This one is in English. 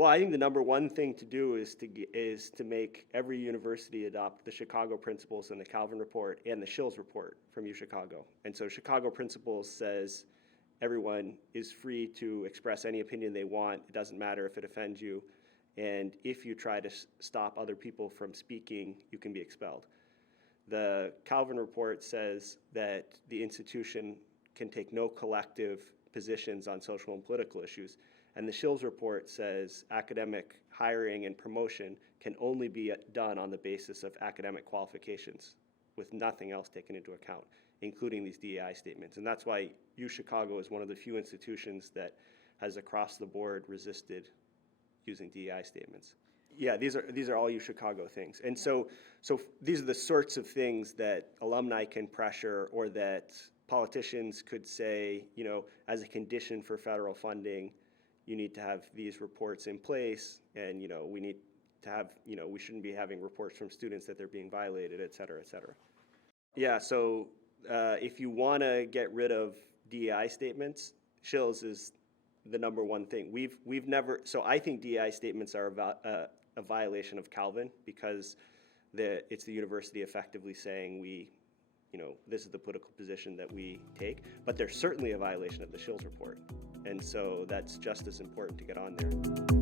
Well, I think the number one thing to do is to make every university adopt the Chicago Principles and the Calvin Report and the Shills Report from UChicago. And so Chicago Principles says everyone is free to express any opinion they want. It doesn't matter if it offends you. And if you try to stop other people from speaking, you can be expelled. The Calvin Report says that the institution can take no collective positions on social and political issues. And the Shills Report says academic hiring and promotion can only be done on the basis of academic qualifications with nothing else taken into account, including these DEI statements. And that's why UChicago is one of the few institutions that has across the board resisted using DEI statements. Yeah, these are all UChicago things. And so these are the sorts of things that alumni can pressure, or that politicians could say, as a condition for federal funding, you need to have these reports in place, and we need to have, we shouldn't be having reports from students that they're being violated, et cetera, et cetera. Yeah, so if you want to get rid of DEI statements, Shills is the number one thing. We've never, so I think DEI statements are a violation of Calvin, because it's the university effectively saying this is the political position that we take, but they're certainly a violation of the Shills Report. And so that's just as important to get on there.